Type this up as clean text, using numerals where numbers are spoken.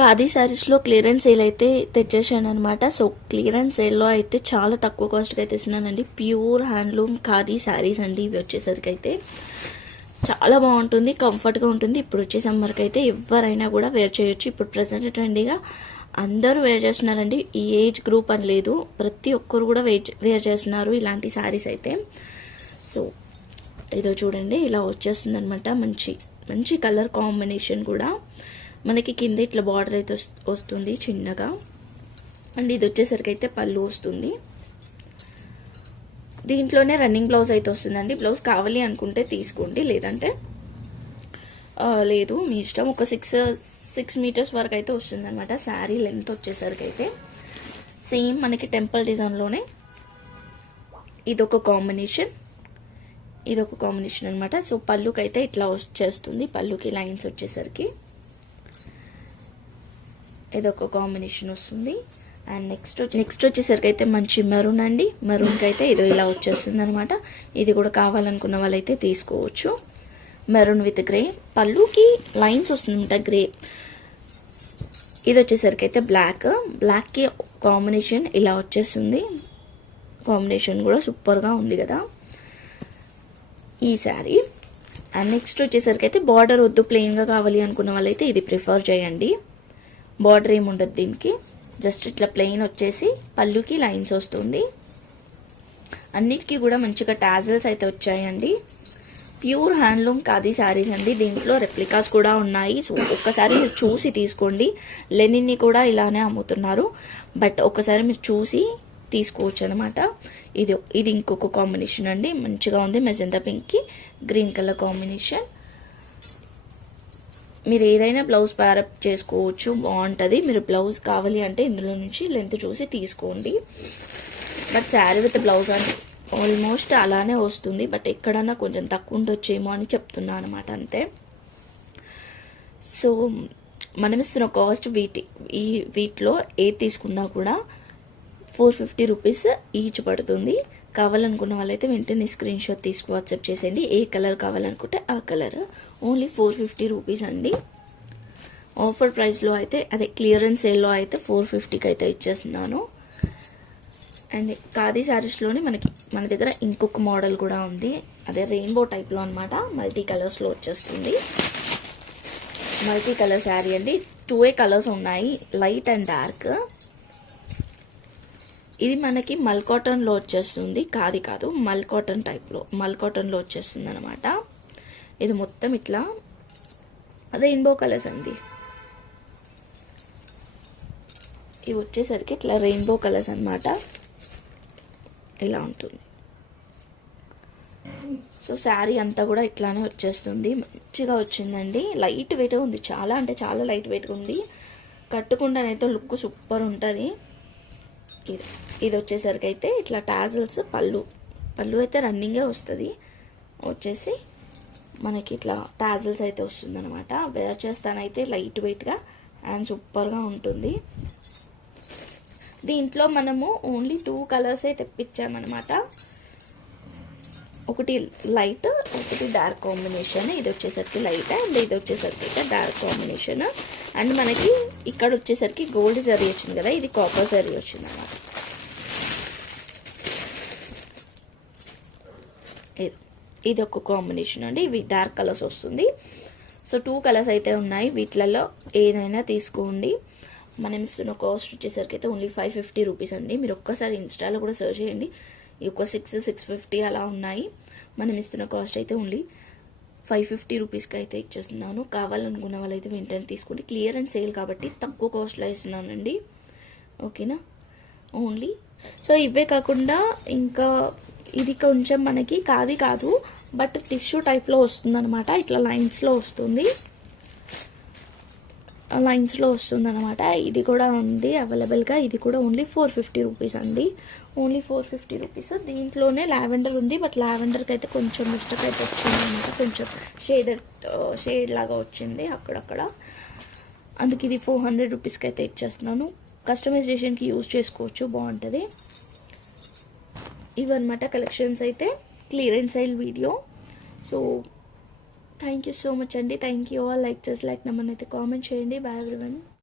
ఖాదీ శారీస్లో clearance sale అయితే తెచ్చేసాను అనమాట. సో క్లియరెన్స్ సేల్లో అయితే చాలా తక్కువ కాస్ట్కి అయితే ఇస్తున్నానండి. ప్యూర్ హ్యాండ్లూమ్ ఖాదీ శారీస్ అండి ఇవి వచ్చేసరికి అయితే చాలా బాగుంటుంది, కంఫర్ట్గా ఉంటుంది. ఇప్పుడు వచ్చే సమ్మర్కి అయితే ఎవరైనా కూడా వేర్ చేయొచ్చు. ఇప్పుడు ప్రజెంట్ ట్రెండీగా అందరూ వేర్ చేస్తున్నారండి. ఈ ఏజ్ గ్రూప్ అని లేదు, ప్రతి ఒక్కరు కూడా వేర్ చేస్తున్నారు ఇలాంటి శారీస్ అయితే. సో ఏదో చూడండి ఇలా వచ్చేస్తుంది అనమాట. మంచి మంచి కలర్ కాంబినేషన్ కూడా మనకి కింద ఇట్లా బార్డర్ అయితే వస్తుంది చిన్నగా. అండ్ ఇది వచ్చేసరికి అయితే పళ్ళు వస్తుంది. దీంట్లోనే రన్నింగ్ బ్లౌజ్ అయితే వస్తుందండి. బ్లౌజ్ కావాలి అనుకుంటే తీసుకోండి, లేదంటే లేదు మీ ఇష్టం. ఒక 6 మీటర్స్ వరకు అయితే వస్తుంది అనమాట శారీ లెంత్ వచ్చేసరికి అయితే. సేమ్ మనకి టెంపుల్ డిజైన్లోనే ఇదొక కాంబినేషన్ అనమాట. సో పళ్ళుకి అయితే ఇట్లా వచ్చేస్తుంది, పళ్ళుకి లైన్స్ వచ్చేసరికి ఇదొక కాంబినేషన్ వస్తుంది. అండ్ నెక్స్ట్ వచ్చేసరికి అయితే మంచి మెరూన్ అండి. మెరూన్కి అయితే ఇదో ఇలా వచ్చేస్తుంది అనమాట. ఇది కూడా కావాలనుకున్న వాళ్ళైతే తీసుకోవచ్చు. మెరూన్ విత్ గ్రే, పళ్ళుకి లైన్స్ వస్తుందన్నమాట గ్రే. ఇది వచ్చేసరికి అయితే బ్లాక్కి కాంబినేషన్ ఇలా వచ్చేస్తుంది. కాంబినేషన్ కూడా సూపర్గా ఉంది కదా ఈ శారీ. అండ్ నెక్స్ట్ వచ్చేసరికి అయితే బార్డర్ వద్దు, ప్లెయిన్గా కావాలి అనుకున్న వాళ్ళైతే ఇది ప్రిఫర్ చేయండి. బార్డర్ ఏముండదు దీనికి, జస్ట్ ఇట్లా ప్లెయిన్ వచ్చేసి పళ్ళుకి లైన్స్ వస్తుంది. అన్నిటికీ కూడా మంచిగా టాజల్స్ అయితే వచ్చాయండి. ప్యూర్ హ్యాండ్లూమ్ ఖాదీ శారీస్ అండి. దీంట్లో రెప్లికాస్ కూడా ఉన్నాయి. సో ఒక్కసారి మీరు చూసి తీసుకోండి. లెనిన్ని కూడా ఇలానే అమ్ముతున్నారు, బట్ ఒక్కసారి మీరు చూసి తీసుకోవచ్చు అనమాట. ఇది ఇంకొక కాంబినేషన్ అండి, మంచిగా ఉంది. మెజెంతా పింక్కి గ్రీన్ కలర్ కాంబినేషన్. మీరు ఏదైనా బ్లౌజ్ ప్యారప్ చేసుకోవచ్చు, బాగుంటుంది. మీరు బ్లౌజ్ కావాలి అంటే ఇందులో నుంచి లెంత్ చూసి తీసుకోండి. బట్ శారీ విత్ బ్లౌజ్ అని ఆల్మోస్ట్ అలానే వస్తుంది, బట్ ఎక్కడన్నా కొంచెం తక్కువ ఉండొచ్చేమో అని చెప్తున్నాను అనమాట, అంతే. సో మనం ఇస్తున్న కాస్ట్ వీటిలో ఏది తీసుకున్నా కూడా 450 రూపీస్ ఈచ్ పడుతుంది. కావాలనుకున్న వాళ్ళైతే వెంటనే స్క్రీన్ షాట్ తీసుకు వాట్సాప్ చేసేయండి. ఏ కలర్ కావాలనుకుంటే ఆ కలర్. ఓన్లీ 450 రూపీస్ అండి. ఆఫర్ ప్రైస్లో అయితే, అదే క్లియరెన్స్ సేల్లో అయితే 450కి అయితే ఇచ్చేస్తున్నాను. అండ్ ఖాదీ శారీస్లోనే మన దగ్గర ఇంకొక మోడల్ కూడా ఉంది, అదే రెయిన్బో టైప్లో అనమాట. మల్టీ కలర్స్లో వచ్చేస్తుంది. మల్టీ కలర్ శారీ అండి. 2 కలర్స్ ఉన్నాయి, లైట్ అండ్ డార్క్. ఇది మనకి మల్ కాటన్లో వచ్చేస్తుంది, కాదు మల్ కాటన్ టైప్లో, మల్ కాటన్లో వచ్చేస్తుంది అనమాట. ఇది మొత్తం ఇట్లా రెయిన్బో కలర్స్ అండి. ఇవి వచ్చేసరికి ఇట్లా రెయిన్బో కలర్స్ అనమాట, ఇలా ఉంటుంది. సో శారీ అంతా కూడా ఇట్లానే వచ్చేస్తుంది, మంచిగా వచ్చిందండి. లైట్ వెయిట్ ఉంది, చాలా అంటే చాలా లైట్ వెయిట్గా ఉంది. కట్టుకుండానైతే లుక్ సూపర్ ఉంటుంది. ఇది వచ్చేసరికి అయితే ఇట్లా టాజల్స్, పళ్ళు అయితే రన్నింగే వస్తుంది. వచ్చేసి మనకి ఇట్లా టాజల్స్ అయితే వస్తుంది అనమాట. వేర్ చేస్తానైతే లైట్ వెయిట్గా అండ్ సూపర్గా ఉంటుంది. దీంట్లో మనము ఓన్లీ 2 కలర్స్ అయితే తెప్పించామన్నమాట. ఒకటి లైట్, ఒకటి డార్క్ కాంబినేషన్. ఇది వచ్చేసరికి లైట్ అండ్ ఇది వచ్చేసరికి అయితే డార్క్ కాంబినేషన్. అండ్ మనకి ఇక్కడ వచ్చేసరికి గోల్డ్ జరీ వచ్చింది కదా, ఇది కాపర్ జరీ వచ్చింది అన్నమాట. ఇది ఒక కాంబినేషన్ అండి. ఇవి డార్క్ కలర్స్ వస్తుంది. సో 2 కలర్స్ అయితే ఉన్నాయి, వీటిలలో ఏదైనా తీసుకోండి. మనం ఇస్తున్న కాస్ట్ వచ్చేసరికి అయితే ఓన్లీ 550 రూపీస్ అండి. మీరు ఒక్కసారి ఇన్స్టాలో కూడా సర్చ్ చేయండి, ఒక 650 అలా ఉన్నాయి. మనం ఇస్తున్న కాస్ట్ అయితే ఓన్లీ 550 రూపీస్కి అయితే ఇచ్చేస్తున్నాను. కావాలనుకున్న వాళ్ళైతే వెంటనే తీసుకోండి. క్లియరెన్స్ సేల్ కాబట్టి తక్కువ కాస్ట్లో ఇస్తున్నానండి, ఓకేనా. ఓన్లీ సో ఇవే కాకుండా ఇంకా ఇది కొంచెం మనకి కాదు బట్ టిష్యూ టైప్లో వస్తుంది అనమాట. ఇట్లా లైన్స్లో వస్తుంది అనమాట. ఇది కూడా ఉంది అవైలబుల్గా. ఇది కూడా ఓన్లీ 450 రూపీస్ అండి, ఓన్లీ 450 రూపీస్. దీంట్లోనే లావెండర్ ఉంది, బట్ లావెండర్కి అయితే కొంచెం మిస్టేక్ అయితే వచ్చింది అనమాట. కొంచెం షేడ్ లాగా వచ్చింది అక్కడక్కడ, అందుకే ఇది 400 రూపీస్కి అయితే ఇచ్చేస్తున్నాను. కస్టమైజేషన్కి యూజ్ చేసుకోవచ్చు, బాగుంటుంది. ఇవన్నమాట కలెక్షన్స్ అయితే clearance sale video. So thank you so much అండి. Thank you all. లైక్ చేసి నమ్మనైతే కామెంట్ చేయండి. Bye everyone.